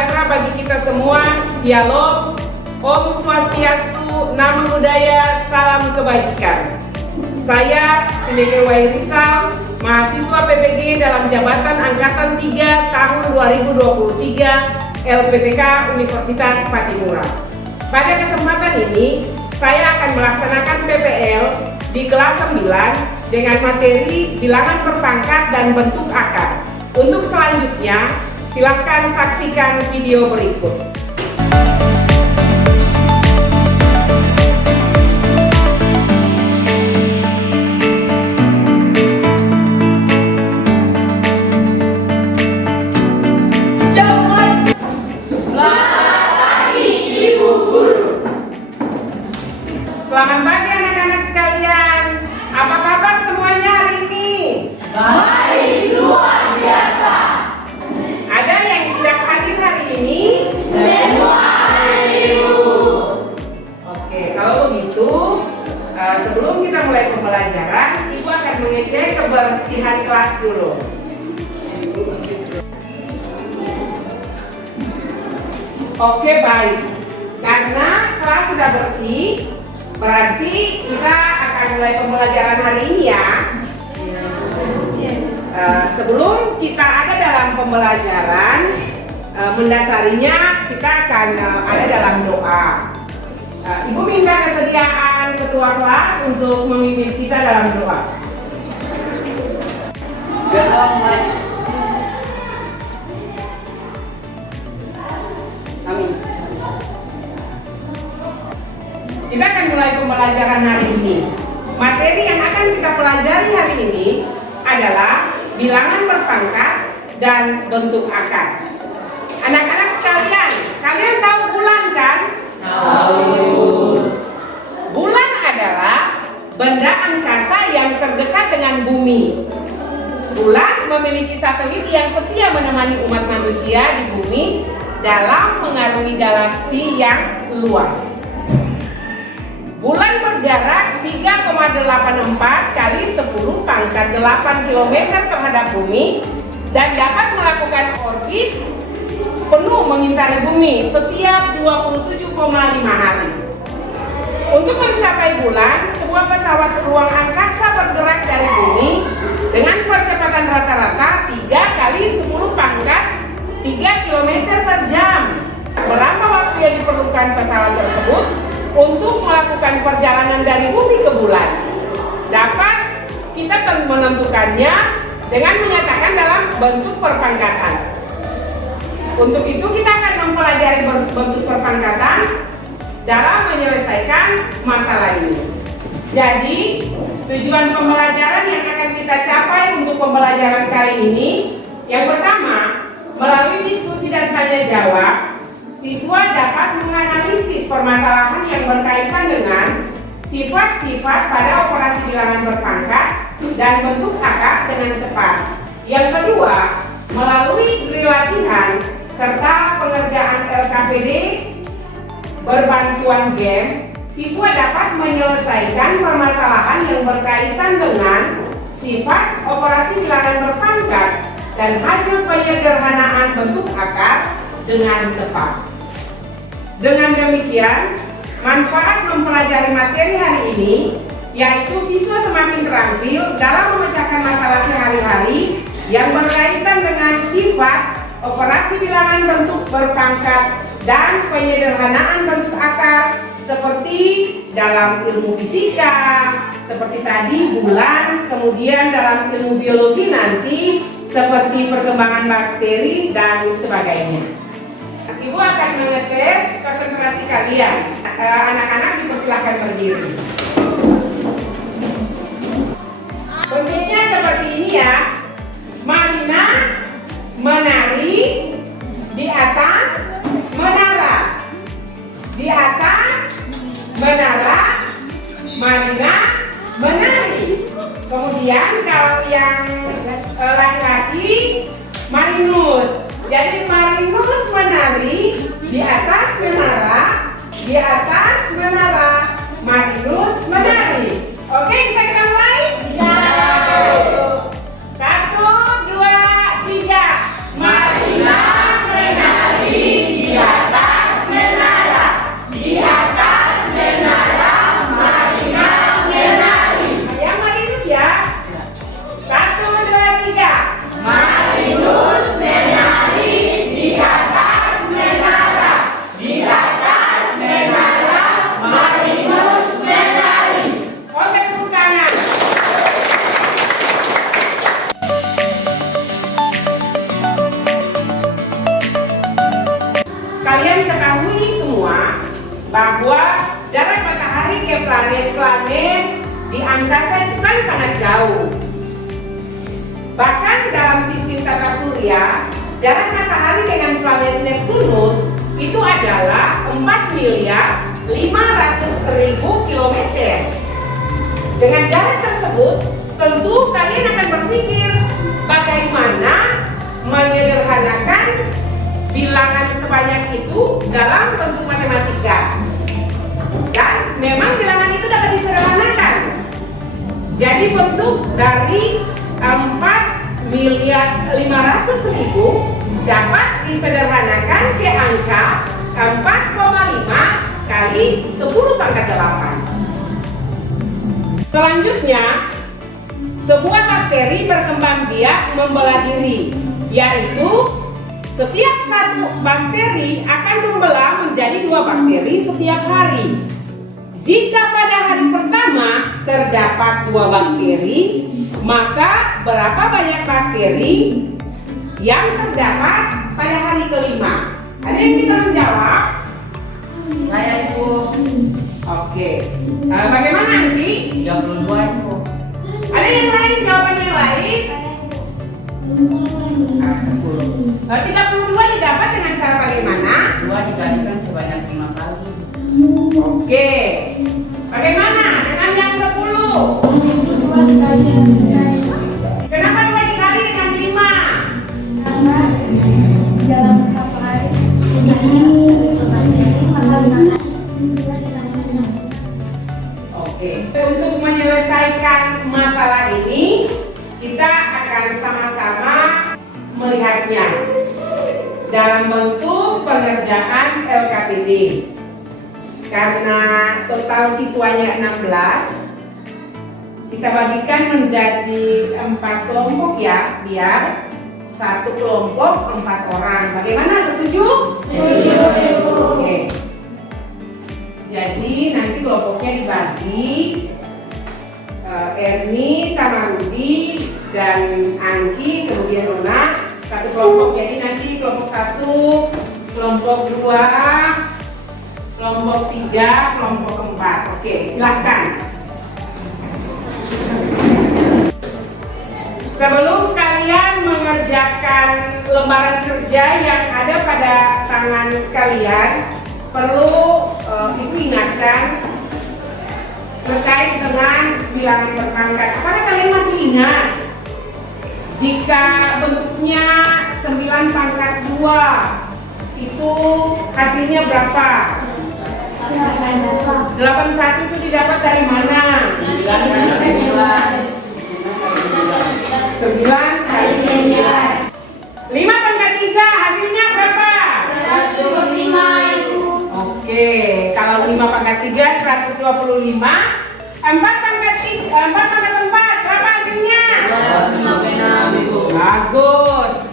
sejahtera bagi kita semua. Shalom, Om Swastiastu, Namo Buddhaya, salam kebajikan. Saya Pendeta Wairisal, mahasiswa PPG dalam jabatan Angkatan 3 tahun 2023 LPTK Universitas Patimura. Pada kesempatan ini, saya akan melaksanakan PPL di kelas 9 dengan materi bilangan berpangkat dan bentuk akar. Untuk selanjutnya, silakan saksikan video berikut. Selamat pagi anak-anak sekalian. Apa kabar semuanya hari ini? Baik, luar biasa. Ada yang tidak hadir hari ini? Semua hadir. Oke, kalau begitu sebelum kita mulai pembelajaran, Ibu akan mengecek kebersihan kelas dulu. Oke, baik. Karena kelas sudah bersih, berarti kita akan mulai pembelajaran hari ini ya. Sebelum kita ada dalam pembelajaran, mendasarinya kita akan ada dalam doa. Ibu minta kesediaan ketua kelas untuk memimpin kita dalam doa. Amin. Kita akan mulai pembelajaran hari ini. Materi yang akan kita pelajari hari ini adalah bilangan berpangkat dan bentuk akar. Anak-anak sekalian, kalian tahu bulan kan? Tahu. Bulan adalah benda angkasa yang terdekat dengan bumi. Bulan memiliki satelit yang setia menemani umat manusia di bumi dalam mengarungi galaksi yang luas. Bulan berjarak 3,84 kali 10 pangkat 8 km terhadap bumi dan dapat melakukan orbit penuh mengitari bumi setiap 27,5 hari. Untuk mencapai bulan, sebuah pesawat ruang angkasa bergerak dari bumi dengan percepatan rata-rata 3 kali 10 pangkat 3 km per jam. Berapa waktu yang diperlukan pesawat tersebut untuk melakukan perjalanan dari bumi ke bulan? Dapat kita menentukannya dengan menyatakan dalam bentuk perpangkatan. Untuk itu kita akan mempelajari bentuk perpangkatan dalam menyelesaikan masalah ini. Jadi tujuan pembelajaran yang akan kita capai untuk pembelajaran kali ini, yang pertama, melalui diskusi dan tanya jawab, siswa dapat menganalisis permasalahan yang berkaitan dengan sifat-sifat pada operasi bilangan berpangkat dan bentuk akar dengan tepat. Yang kedua, melalui drill latihan serta pengerjaan LKPD berbantuan game, siswa dapat menyelesaikan permasalahan yang berkaitan dengan sifat operasi bilangan berpangkat dan hasil penyederhanaan bentuk akar dengan tepat. Dengan demikian, manfaat mempelajari materi hari ini yaitu siswa semakin terampil dalam memecahkan masalah sehari-hari yang berkaitan dengan sifat operasi bilangan bentuk berpangkat dan penyederhanaan bentuk akar seperti dalam ilmu fisika, seperti tadi bulan, kemudian dalam ilmu biologi nanti seperti perkembangan bakteri dan sebagainya. Ibu akan mengetes konsentrasi kalian. Anak-anak dipersilahkan berdiri. Bentuknya seperti ini ya. Marina menari di atas menara. Di atas menara, Marina menari. Kemudian kalau yang laki-laki, Marinus. Jadi Marinus menari di atas menara, di atas menara, Marinus menari. Oke, bisa kita mulai? Bisa. 1, 2, 3. Marina menari kalian ketahui semua bahwa jarak matahari ke planet-planet di angkasa itu kan sangat jauh. Bahkan dalam sistem tata surya, jarak matahari dengan planet Neptunus itu adalah 4.500.000 kilometer. Dengan jarak tersebut, tentu kalian akan berpikir bagaimana menyederhanakan bilangan sebanyak itu dalam bentuk matematika. Dan memang bilangan itu dapat disederhanakan. Jadi bentuk dari 4.500.000 dapat disederhanakan ke angka 4,5 kali 10 pangkat 8. Selanjutnya, sebuah bakteri berkembang biak membelah diri, yaitu setiap satu bakteri akan membelah menjadi 2 bakteri setiap hari. Jika pada hari pertama terdapat 2 bakteri, maka berapa banyak bakteri yang terdapat pada hari kelima? Ada yang bisa menjawab? Saya Ibu. Oke. Bagaimana nanti? 32 Ibu. Ada yang lain? Jawaban yang lain? 10. 32 didapat dengan cara bagaimana? 2 dikalikan sebanyak 5 kali. Oke. Bagaimana dengan yang 10? Kenapa 2 dikali dengan 5? Karena dalam satu hari Oke. Untuk menyelesaikan masalah ini, kita akan sama-sama melihatnya dalam bentuk pengerjaan LKPD. Karena total siswanya 16, kita bagikan menjadi 4 kelompok ya, biar satu kelompok 4 orang. Bagaimana, setuju? Setuju. Oke. Jadi nanti kelompoknya dibagi, Erni sama Rudi dan Angki, kemudian Rona, satu kelompok. Jadi nanti kelompok 1, kelompok 2, kelompok 3, kelompok 4. Oke, silahkan. Sebelum kalian mengerjakan lembaran kerja yang ada pada tangan kalian, perlu Ibu ingatkan terkait dengan bilangan berpangkat. Apakah kalian masih ingat jika bentuknya 9 pangkat 2 itu hasilnya berapa? 81 itu didapat dari mana? 9 kali 9. 5 pangkat 3 hasilnya berapa? 125 Ibu. Oke, kalau 5 pangkat 3 125. 4 pangkat 4 berapa hasilnya? 256 Ibu. Bagus.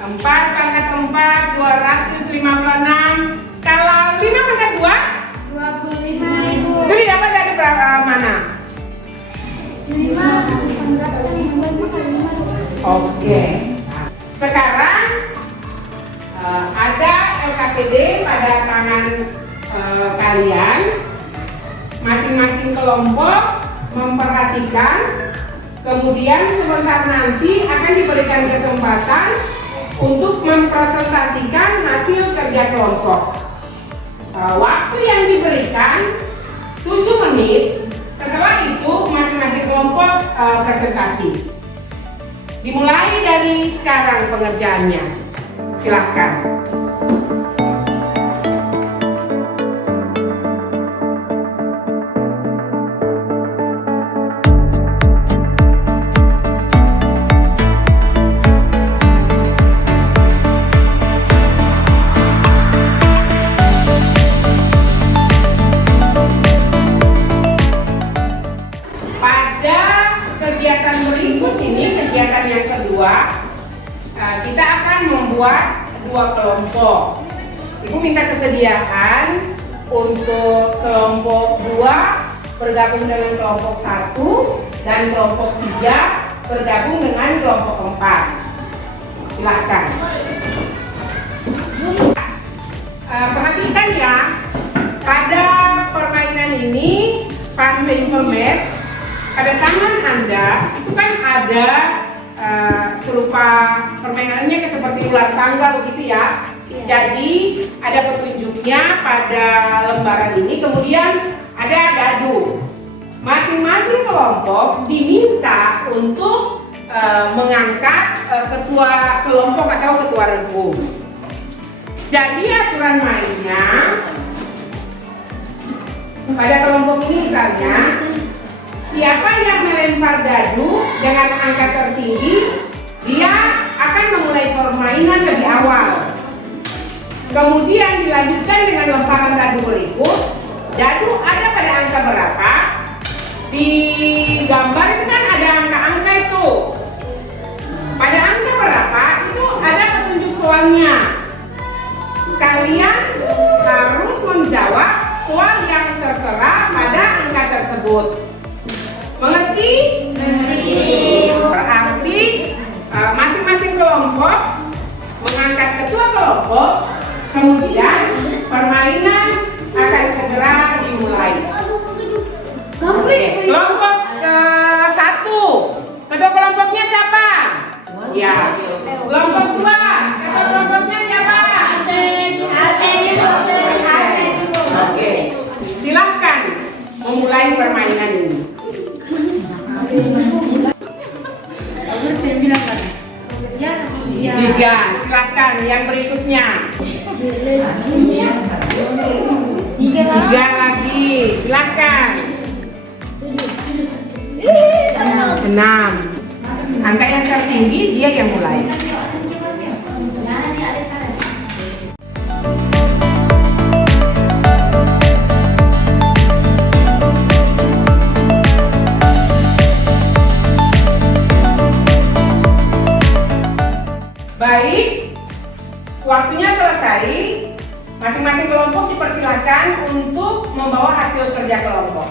4 pangkat 4 256. Kalau 5 pangkat 2 25 Ibu. itu didapat dari berapa mana? 5 Oke. Sekarang ada LKPD pada tangan kalian. Masing-masing kelompok memperhatikan. Kemudian sebentar nanti akan diberikan kesempatan untuk mempresentasikan hasil kerja kelompok. Waktu yang diberikan 7 menit. Setelah itu masing-masing kelompok presentasi. Dimulai dari sekarang pengerjaannya. Silahkan. Kegiatan berikut ini, kegiatan yang kedua, kita akan membuat 2 kelompok. Ibu minta kesediaan untuk kelompok 2 bergabung dengan kelompok 1 dan kelompok 3 bergabung dengan kelompok 4. Silahkan. Temple Mat, pada tangan Anda itu kan ada serupa permainannya seperti ular tangga begitu ya. Iya. Jadi ada petunjuknya pada lembaran ini, kemudian ada dadu. Masing-masing kelompok diminta untuk mengangkat ketua kelompok atau ketua regu. Jadi aturan mainnya pada kelompok ini misalnya, siapa yang melempar dadu dengan angka tertinggi, dia akan memulai permainan lebih awal. Kemudian dilanjutkan dengan lemparan dadu berikut. Dadu ada pada angka berapa? Di gambar itu kan ada angka-angka itu. Pada angka berapa itu ada petunjuk soalnya. Kalian harus menjawab soal yang tertera pada angka tersebut. Mengerti? Berarti masing-masing kelompok mengangkat ketua kelompok, kemudian permainan akan segera dimulai. Oke, kelompok ke-1, ketua kelompoknya siapa? Ya. Kelompok 2, ketua kelompoknya siapa? Oke, silahkan memulai permainan ini. Tiga, silahkan yang berikutnya. Tiga lagi, silahkan. 6. Angka yang tertinggi dia yang mulai. Baik, waktunya selesai. Masing-masing kelompok dipersilakan untuk membawa hasil kerja kelompok.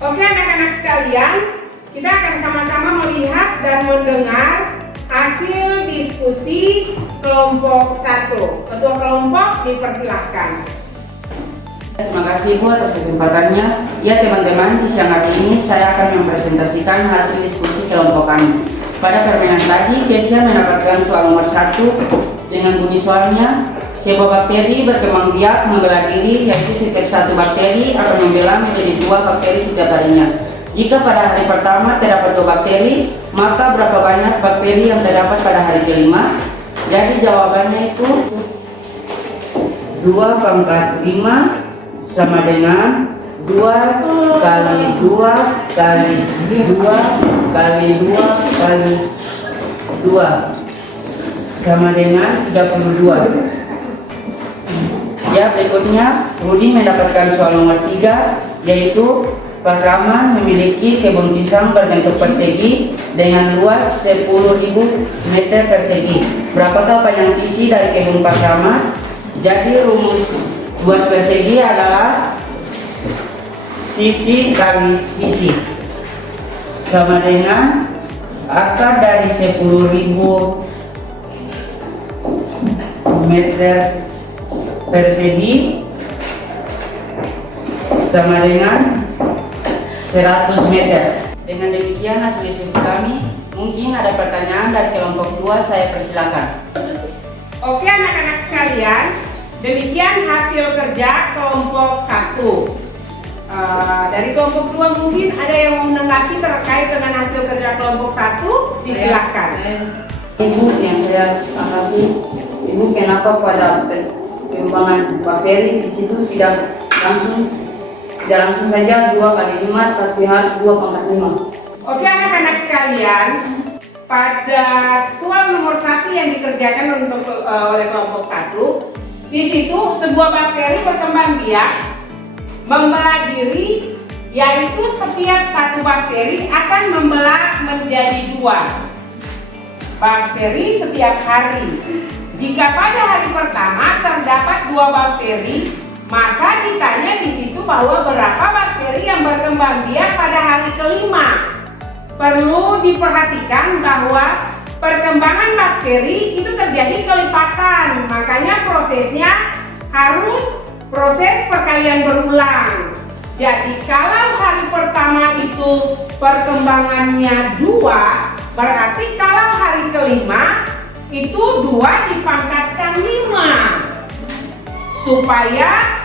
Oke anak-anak sekalian, kita akan sama-sama melihat dan mendengar hasil diskusi kelompok 1. Ketua kelompok dipersilahkan. Terima kasih Ibu atas kesempatannya. Ya teman-teman, di siang hari ini saya akan mempresentasikan hasil diskusi kelompok kami. Pada permainan tadi, Kesia mendapatkan soal nomor 1 dengan bunyi soalnya, sebuah bakteri berkembang biak membela diri, yaitu setiap satu bakteri akan membela menjadi 2 bakteri setiap harinya. Jika pada hari pertama terdapat 2 bakteri, maka berapa banyak bakteri yang terdapat pada hari kelima? Jadi jawabannya itu 2 pangkat 5 sama dengan 2 kali 2 kali 2 kali 2 kali 2 sama dengan 32. Ya, berikutnya Rudi mendapatkan soal nomor 3, yaitu Pakraman memiliki kebun pisang berbentuk persegi dengan luas 10.000 meter persegi. Berapakah panjang sisi dari kebun Pakraman? Jadi rumus luas persegi adalah sisi kali sisi sama dengan akar dari 10.000 meter persegi sama dengan 100 meter. Dengan demikian hasil diskusi kami. Mungkin ada pertanyaan dari kelompok 2, saya persilakan. Oke anak-anak sekalian, demikian hasil kerja kelompok 1. Dari kelompok 2 mungkin ada yang mau menanggapi terkait dengan hasil kerja kelompok 1, disilahkan. Ibu, yang saya tanggapi, Ibu, kenapa pada perkembangan bakteri di situ tidak langsung saja 2 kali 5, tapi harus 2 pangkat 5. Oke anak-anak sekalian, pada soal nomor 1 yang dikerjakan oleh kelompok 1, di situ sebuah bakteri berkembang biak membelah diri, yaitu setiap satu bakteri akan membelah menjadi 2 bakteri setiap hari. Jika pada hari pertama terdapat 2 bakteri, maka ditanya di situ bahwa berapa bakteri yang berkembang biak pada hari kelima. perlu diperhatikan bahwa perkembangan bakteri itu terjadi kelipatan, makanya prosesnya harus proses perkalian berulang. Jadi kalau hari pertama itu perkembangannya 2, berarti kalau hari kelima itu 2 dipangkatkan 5, supaya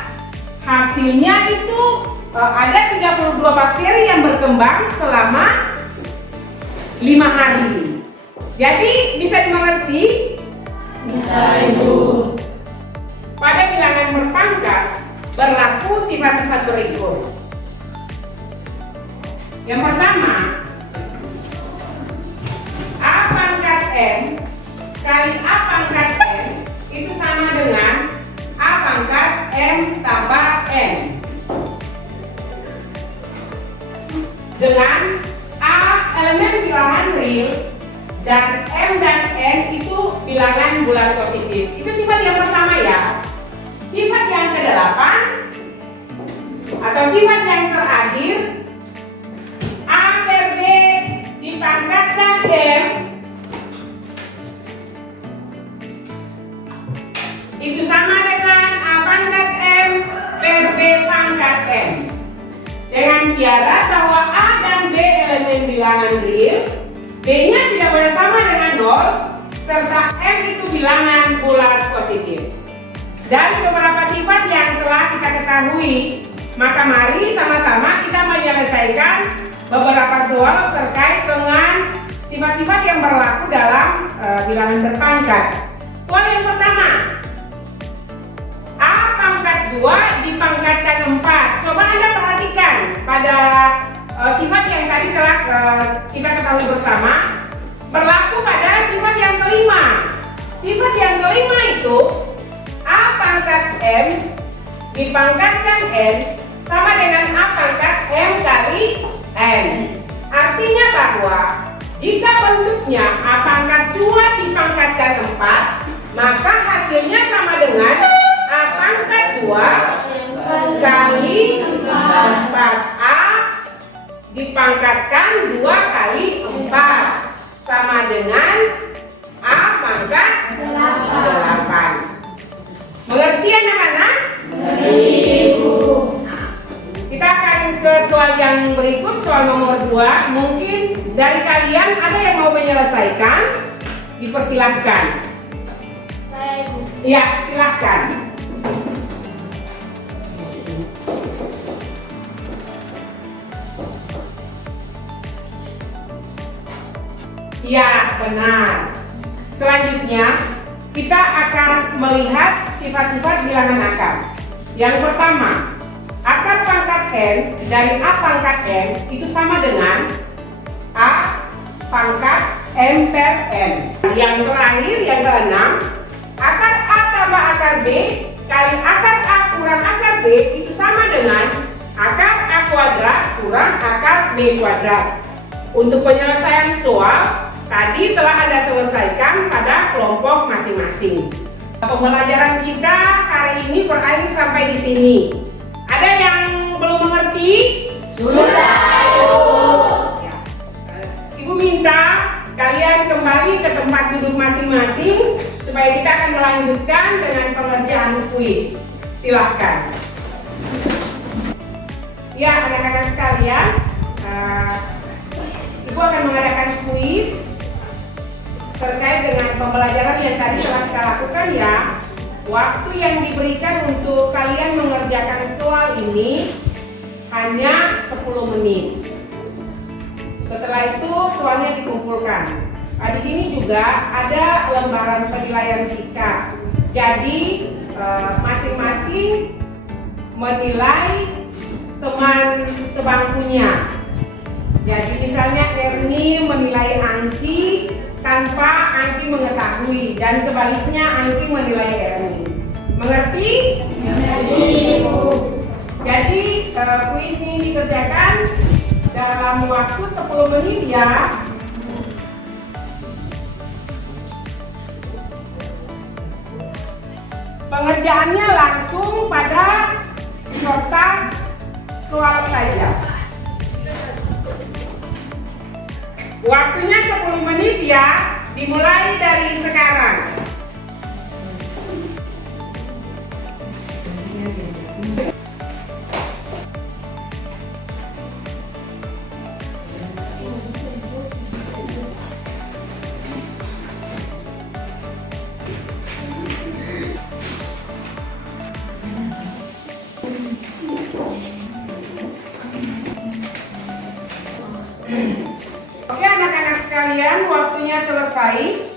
hasilnya itu ada 32 bakteri yang berkembang selama 5 hari. Jadi bisa dimengerti? Bisa, Ibu. Pada bilangan berpangkat berlaku sifat-sifat berikut. Yang pertama, A pangkat M kali A pangkat N itu sama dengan A pangkat M tambah N. Dengan A elemen bilangan real dan M dan N itu bilangan bulat positif. Itu sifat yang pertama ya. Sifat yang ke-8 atau sifat yang terakhir, A per B dipangkatkan M itu sama dengan A pangkat M per B pangkat M. Dengan syarat bahwa A dan B elemen bilangan real, B-nya tidak boleh sama dengan 0, serta M itu bilangan bulat positif. Dari beberapa sifat yang telah kita ketahui, maka mari sama-sama kita menyelesaikan beberapa soal terkait dengan sifat-sifat yang berlaku dalam bilangan berpangkat. Soal yang pertama, A pangkat 2 dipangkatkan 4. Coba Anda perhatikan pada sifat yang tadi telah kita ketahui bersama, berlaku pada sifat yang kelima. Sifat yang kelima itu A pangkat M dipangkatkan N sama dengan A pangkat M kali N. Artinya bahwa jika bentuknya A pangkat 2 dipangkatkan 4, maka hasilnya sama dengan A pangkat 2 kali 4A dipangkatkan 2 kali 4 sama dengan A pangkat 8. Mengerti anak-anak? Ibu. Kita akan ke soal yang berikut, soal nomor 2. Mungkin dari kalian ada yang mau menyelesaikan? Dipersilahkan. Saya, Ibu. Ya, silahkan. Ya, benar. Selanjutnya, kita akan melihat sifat-sifat bilangan akar. Yang pertama, akar pangkat N dari A pangkat N itu sama dengan A pangkat M per N. Yang terakhir, yang ke-6, akar A tambah akar B kali akar A kurang akar B itu sama dengan akar A kuadrat kurang akar B kuadrat. Untuk penyelesaian soal, tadi telah Anda selesaikan pada kelompok masing-masing. Pembelajaran kita hari ini berakhir sampai di sini. Ada yang belum mengerti? Sudah, Ibu. Ya. Ibu minta kalian kembali ke tempat duduk masing-masing supaya kita akan melanjutkan dengan pengerjaan kuis. Silahkan. Ya, anak-anak sekalian, Ibu akan mengadakan kuis terkait dengan pembelajaran yang tadi telah kita lakukan ya. Waktu yang diberikan untuk kalian mengerjakan soal ini hanya 10 menit. Setelah itu soalnya dikumpulkan. Di sini juga ada lembaran penilaian sikap. Jadi masing-masing menilai teman sebangkunya. Jadi misalnya Erni menilai Angki tanpa Angki mengetahui, dan sebaliknya Angki menilai Erni. Mengerti? Jadi kuis ini dikerjakan dalam waktu 10 menit ya. Pengerjaannya langsung pada kertas soal saja. Waktunya 10 menit ya, dimulai dari sekarang. Oke anak-anak sekalian, waktunya selesai.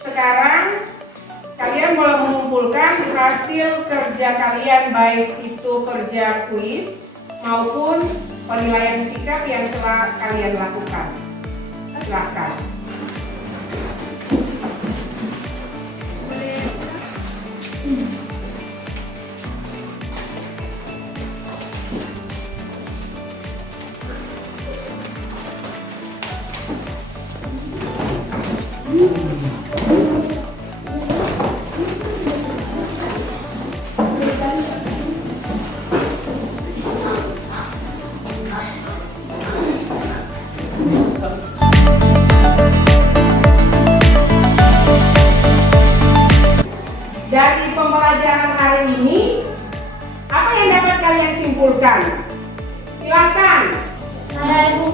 Sekarang kalian boleh mengumpulkan hasil kerja kalian, baik itu kerja kuis maupun penilaian sikap yang telah kalian lakukan. Silakan. Dari pembelajaran hari ini, apa yang dapat kalian simpulkan? Silakan. Saya Ibu.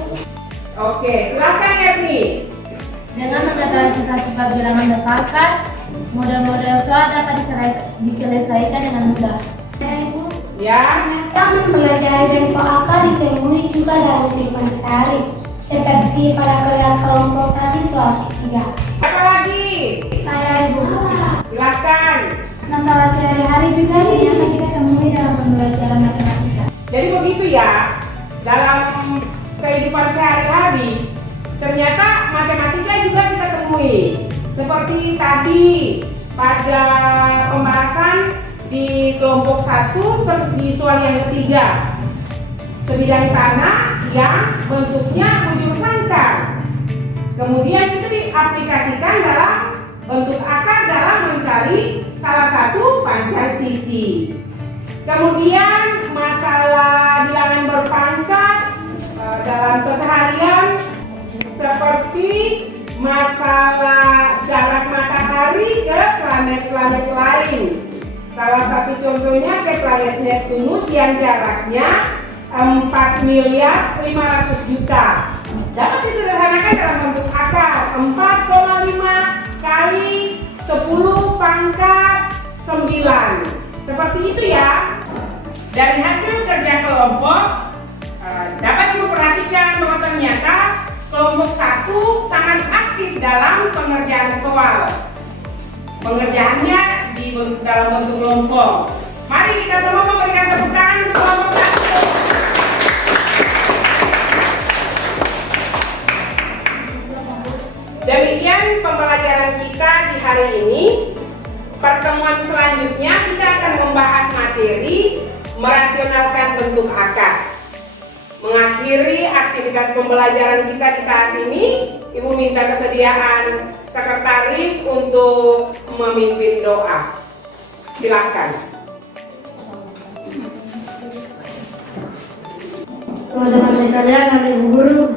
Oke, silakan Erni. Dengan mengetahui sifat-sifat bilangan dasar, model-model soal dapat diselesaikan dengan mudah. Saya Ibu. Ya. Ternyata mempelajari bentuk akar ditemui juga dalam kehidupan sehari, seperti pada kerjaan kelompok tadi soal 3. Apa lagi? Saya Ibu. Silakan. Masalah sehari-hari juga ternyata kita temui dalam pembelajaran matematika. Jadi begitu ya, dalam kehidupan sehari-hari, ternyata matematika juga kita temui. Seperti tadi pada pembahasan di kelompok 1 di soal yang ketiga, sebidang tanah yang bentuknya bujur sangkar. Kemudian itu diaplikasikan dalam bentuk akar dalam mencari salah satu panjang sisi. Kemudian masalah bilangan berpangkat dalam keseharian seperti masalah jarak matahari ke planet-planet lain. Salah satu contohnya ke planet Neptunus yang jaraknya 4.500.000.000. Dapat disederhanakan dalam bentuk akar 4,5 kali 10 pangkat 9. Seperti itu ya. Dari hasil kerja kelompok dapat Ibu perhatikan bahwa ternyata kelompok 1 sangat aktif dalam pengerjaan soal. Pengerjaannya dalam bentuk kelompok. Mari kita semua memberikan tepuk tangan untuk kelompok 1. Demikian pembelajaran kita di hari ini. Pertemuan selanjutnya kita akan membahas materi merasionalkan bentuk akar. Mengakhiri aktivitas pembelajaran kita di saat ini, Ibu minta kesediaan sekretaris untuk memimpin doa. Silakan. Teman-teman sekalian, Ibu Guru,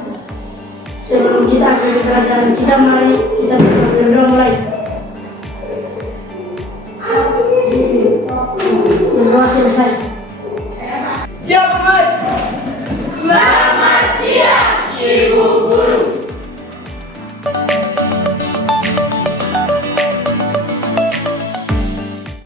sebelum kita akhiri pelajaran kita, mari kita berdoa mulai. Berdoa selesai.